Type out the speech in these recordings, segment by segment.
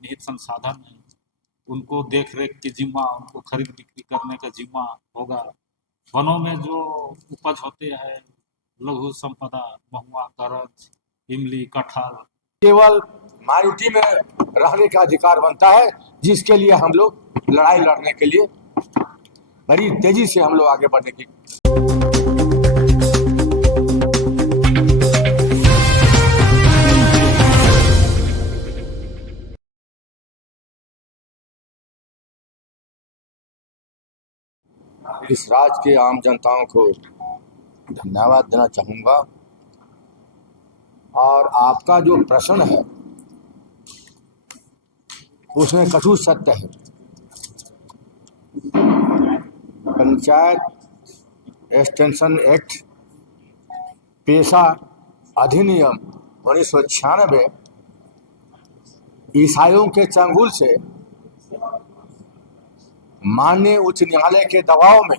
निहित संसाधन है उनको देख रेख की जिम्मा, उनको खरीद बिक्री करने का जिम्मा होगा। वनों में जो उपज होते हैं, लघु संपदा, महुआ, करच, इमली, कटहल, केवल माइनॉरिटी में रहने का अधिकार बनता है, जिसके लिए हम लोग लड़ाई लड़ने के लिए बड़ी तेजी से हम लोग आगे बढ़ने की इस राज्य के आम जनताओं को धन्यवाद देना चाहूँगा। और आपका जो प्रश्न है उसमें कटु सत्य है। पंचायत एक्सटेंशन एक्ट, पेशा अधिनियम 1996 ईसाइयों के चंगुल से माननीय उच्च न्यायालय के दबाव में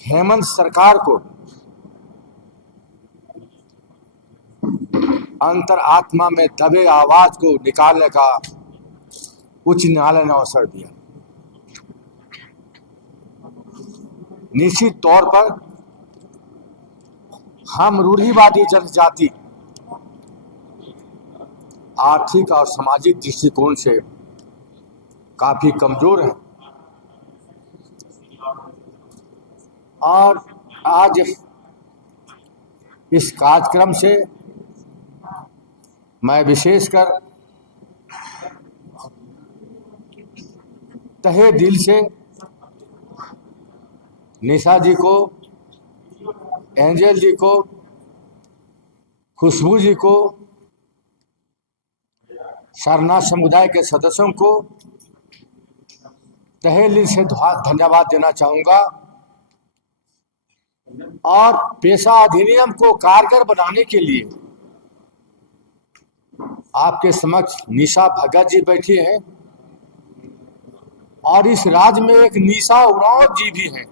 हेमंत सरकार को अंतरात्मा में दबे आवाज को निकालने का उच्च न्यायालय ने अवसर दिया। निश्चित तौर पर हम रूढ़िवादी जनजाति आर्थिक और सामाजिक दृष्टिकोण से काफी कमजोर है और आज इस कार्यक्रम से मैं विशेषकर तहे दिल से निशा जी को, एंजल जी को, खुशबू जी को, शरना समुदाय के सदस्यों को तहे दिल से धन्यवाद देना चाहूँगा। और पेशा अधिनियम को कारगर बनाने के लिए आपके समक्ष निशा भगत जी बैठी हैं और इस राज्य में एक निशा उरांव जी भी हैं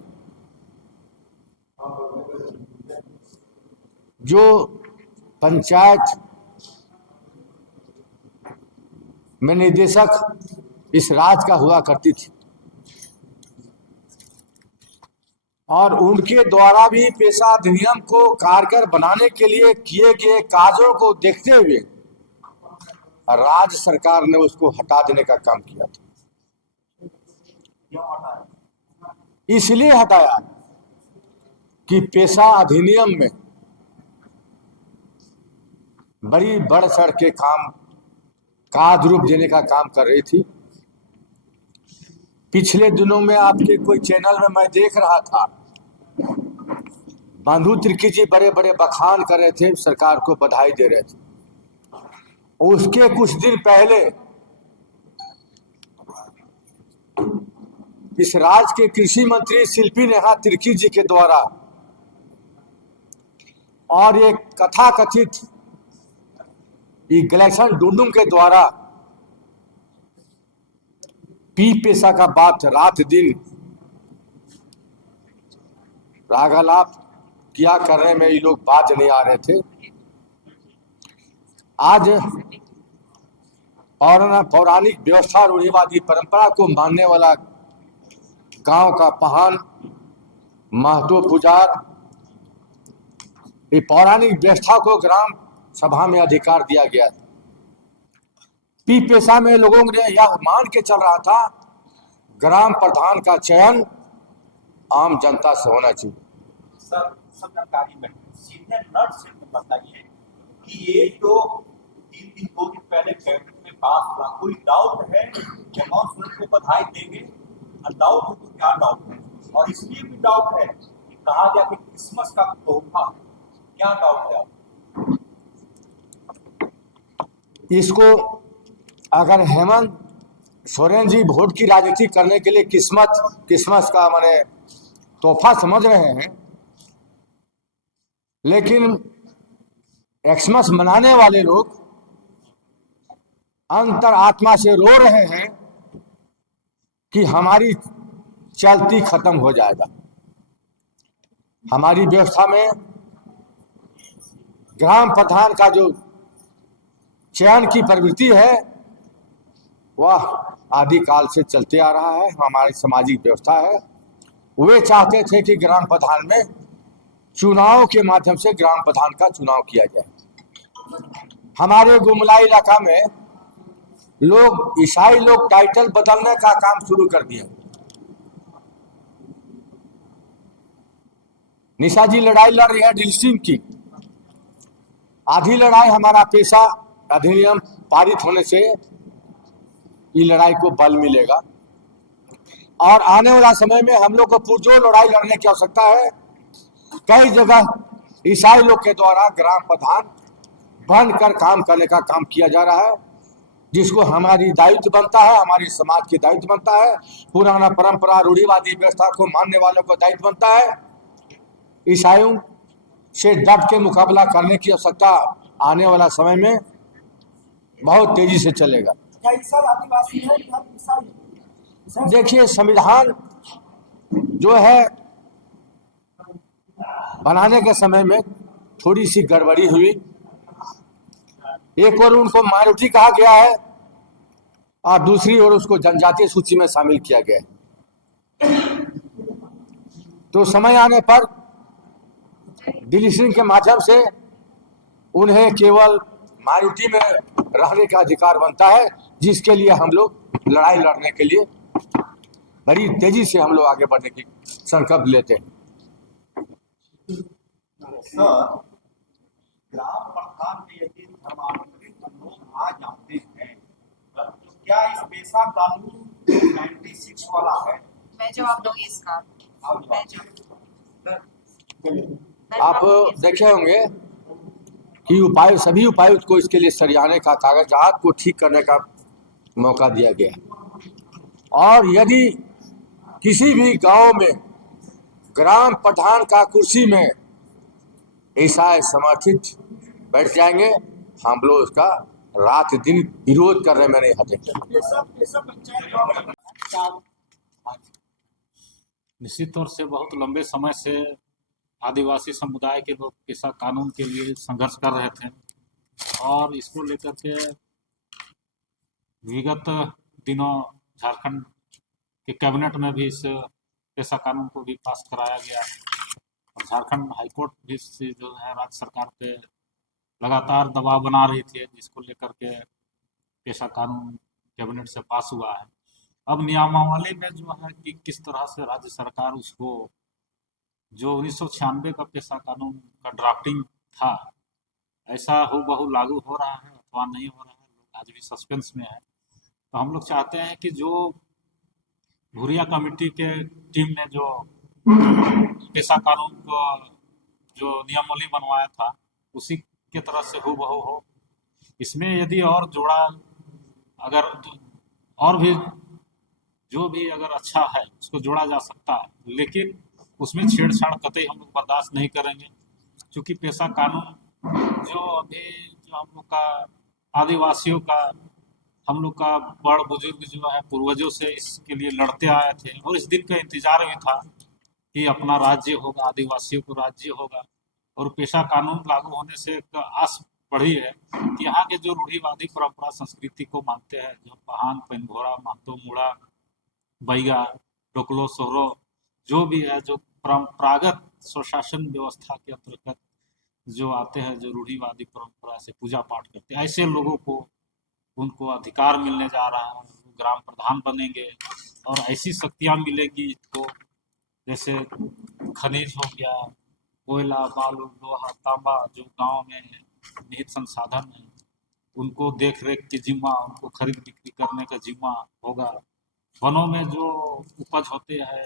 जो पंचायत में निदेशक इस राज्य का हुआ करती थी और उनके द्वारा भी पेशा अधिनियम को कारगर बनाने के लिए किए गए कार्यों को देखते हुए राज्य सरकार ने उसको हटा देने का काम किया था। इसलिए हटाया कि पेशा अधिनियम में बड़ी बढ़ चढ़ के काम कार्य रूप देने का काम कर रही थी। पिछले दिनों में आपके कोई चैनल में मैं देख रहा था, बंधु तिर्की जी बड़े बड़े बखान कर रहे थे, सरकार को बधाई दे रहे थे। उसके कुछ दिन पहले इस राज्य के कृषि मंत्री शिल्पी नेहा तिर्की जी के द्वारा और एक कथा कथित गलेक्शन डुंडुम के द्वारा पी पेशा का बात रात दिन रागालाप किया करने में ये लोग बात नहीं आ रहे थे। आज पौराणिक व्यवस्था रूढ़िवादी परंपरा को मानने वाला गांव का पहान महतो पुजार ये पौराणिक व्यवस्था को ग्राम सभा में अधिकार दिया गया। पी पेशा में लोगों ने यह मान के चल रहा था ग्राम प्रधान का चयन आम जनता से होना चाहिए। सर, सब जानकारी में सीनियर नर्स से बताइए कि ये जो 2 दिन पहले कैबिनेट में पास हुआ, कोई डाउट है? हेमंत सोरेन को बधाई देंगे, डाउट हो तो क्या डाउट है? और इसलिए भी डाउट है कि कहा गया कि क्रिसमस का तोहफा, क्या डाउट है? इसको अगर हेमंत सोरेन जी वोट की राजनीति करने के लिए क्रिसमस का माने तोहफा समझ रहे हैं, लेकिन एक्समस मनाने वाले लोग अंतरात्मा से रो रहे हैं कि हमारी चलती खत्म हो जाएगा। हमारी व्यवस्था में ग्राम प्रधान का जो चयन की प्रवृत्ति है वह आदिकाल से चलते आ रहा है, हमारी सामाजिक व्यवस्था है। वे चाहते थे कि ग्राम प्रधान में चुनाव के माध्यम से ग्राम प्रधान का चुनाव किया जाए। हमारे गुमला इलाका में ईसाई लोग टाइटल बदलने का काम शुरू कर दिया। निशा जी लड़ाई लड़ रही है डिस्ट्रिक्ट की। आधी लड़ाई हमारा पेशा अधिनियम पारित होने से ये लड़ाई को बल मिलेगा और आने वाला समय में हम लोग को पुरजोर लड़ाई लड़ने की आवश्यकता है। कई जगह ईसाई लोग के द्वारा ग्राम प्रधान बनकर काम करने का काम किया जा रहा है, जिसको हमारी दायित्व बनता है, हमारी समाज की दायित्व बनता है, पुराना परंपरा रूढ़िवादी व्यवस्था को मानने वालों को दायित्व बनता है। ईसाइयों से डट के मुकाबला करने की आवश्यकता आने वाला समय में बहुत तेजी से चलेगा। आदिवासी है या ईसाई? देखिए, संविधान जो है बनाने के समय में थोड़ी सी गड़बड़ी हुई। एक ओर उनको माइनॉरिटी कहा गया है और दूसरी ओर उसको जनजातीय सूची में शामिल किया गया है। तो समय आने पर डिलीशन के माध्यम से उन्हें केवल माइनॉरिटी में रहने का अधिकार बनता है, जिसके लिए हम लोग लड़ाई लड़ने के लिए बड़ी तेजी से हम लोग आगे बढ़ने की संकल्प लेते हैं। सर, ग्राम प्रधान में यदि धर्मांतरित लोग आ जाते हैं तो क्या इस पेशा कानून 96 वाला है? मैं जवाब दूंगी इसका। आप देखे होंगे कि सभी उपायुक्त को इसके लिए सरियाने का कागजात को ठीक करने का मौका दिया गया है। और यदि किसी भी गांव में ग्राम प्रधान का कुर्सी में ऐसा समर्थित बैठ जाएंगे, हम लोग उसका रात दिन विरोध करने में नहीं हटेंगे। निश्चित तौर से बहुत लंबे समय से आदिवासी समुदाय के लोग पेशा कानून के लिए संघर्ष कर रहे थे और इसको लेकर के विगत दिनों झारखंड के कैबिनेट में भी इस पेशा कानून को भी पास कराया गया और झारखंड हाईकोर्ट भी जो है राज्य सरकार पे लगातार दबाव बना रही थी, जिसको लेकर के पेशा कानून कैबिनेट से पास हुआ है। अब नियमावली में जो है कि किस तरह से राज्य सरकार उसको जो 1996 का पेशा कानून का ड्राफ्टिंग था ऐसा हूबहू लागू हो रहा है अथवा नहीं हो रहा है, लोग आज भी सस्पेंस में है। तो हम लोग चाहते हैं कि जो भूरिया कमेटी के टीम ने जो पेशा कानून को जो नियमावली बनवाया था उसी के तरह से हूबहू हो। इसमें यदि और जोड़ा अगर और भी जो भी अगर अच्छा है उसको जोड़ा जा सकता है, लेकिन उसमें छेड़छाड़ कतई हम लोग बर्दाश्त नहीं करेंगे, क्योंकि पेशा कानून जो अभी जो हम लोग का आदिवासियों का हम लोग का बड़ बुजुर्ग जो है पूर्वजों से इसके लिए लड़ते आए थे और इस दिन का इंतजार भी था कि अपना राज्य होगा, आदिवासियों को राज्य होगा। और पेशा कानून लागू होने से एक आस बढ़ी है कि यहाँ के जो रूढ़िवादी परंपरा संस्कृति को मानते हैं, जो पहान पेनघोरा महतो मुड़ा बैगा डोकलो सोहरो जो भी है, जो परंपरागत स्वशासन व्यवस्था के अंतर्गत जो आते हैं, जो रूढ़िवादी परंपरा से पूजा पाठ करते हैं, ऐसे लोगों को उनको अधिकार मिलने जा रहा है, वो ग्राम प्रधान बनेंगे और ऐसी शक्तियाँ मिलेगी इनको, जैसे खनिज हो गया, कोयला बालू लोहा तांबा जो गांव में निहित संसाधन है उनको देख रेख की जिम्मा, उनको खरीद बिक्री करने का जिम्मा होगा। वनों में जो उपज होते हैं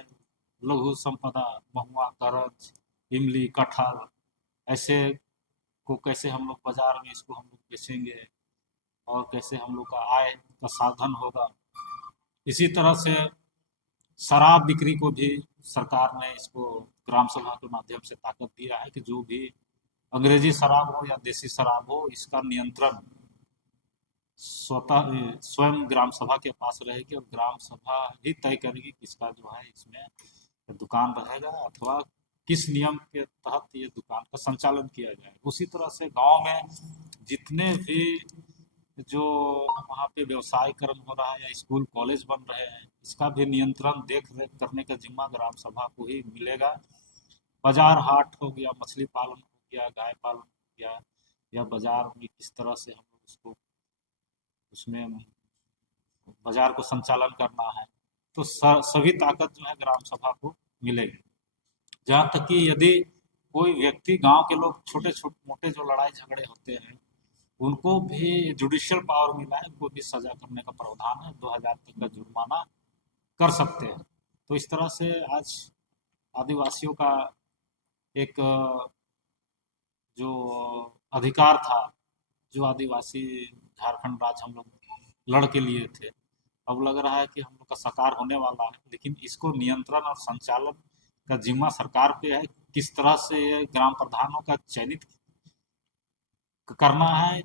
लघु संपदा महुआ करज इमली कटहल, ऐसे को कैसे हम लोग बाजार में इसको हम लोग बेचेंगे और कैसे हम लोग का आय का साधन होगा। इसी तरह से शराब बिक्री को भी सरकार ने इसको ग्राम सभा के माध्यम से ताकत दिया है कि जो भी अंग्रेजी शराब हो या देसी शराब हो, इसका नियंत्रण स्वयं ग्राम सभा के पास रहेगी और ग्राम सभा ही तय करेगी किसका जो है इसमें दुकान रहेगा अथवा किस नियम के तहत ये दुकान का संचालन किया जाए। उसी तरह से गांव में जितने भी जो वहाँ पे व्यवसायीकरण हो रहा है या स्कूल कॉलेज बन रहे हैं, इसका भी नियंत्रण देख रेख करने का जिम्मा ग्राम सभा को ही मिलेगा। बाजार हाट हो गया, मछली पालन हो गया, गाय पालन हो गया, या बाजार में किस तरह से हम लोग उसको उसमें बाजार को संचालन करना है, तो सभी ताकत जो है ग्राम सभा को मिलेगी। जहाँ तक कि यदि कोई व्यक्ति, गांव के लोग छोटे छोटे मोटे जो लड़ाई झगड़े होते हैं, उनको भी जुडिशियल पावर मिला है, उनको भी सजा करने का प्रावधान है, 2000 तक का जुर्माना कर सकते हैं। तो इस तरह से आज आदिवासियों का एक जो अधिकार था, जो आदिवासी झारखंड राज्य हम लोग लड़ के लिए थे, अब लग रहा है कि हम लोग का साकार होने वाला है। लेकिन इसको नियंत्रण और संचालन का जिम्मा सरकार पे है। किस तरह से ये ग्राम प्रधानों का चयनित करना है,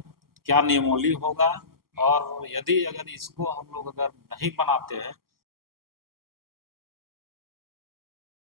क्या नियमावली होगा, और यदि अगर इसको हम लोग अगर नहीं बनाते हैं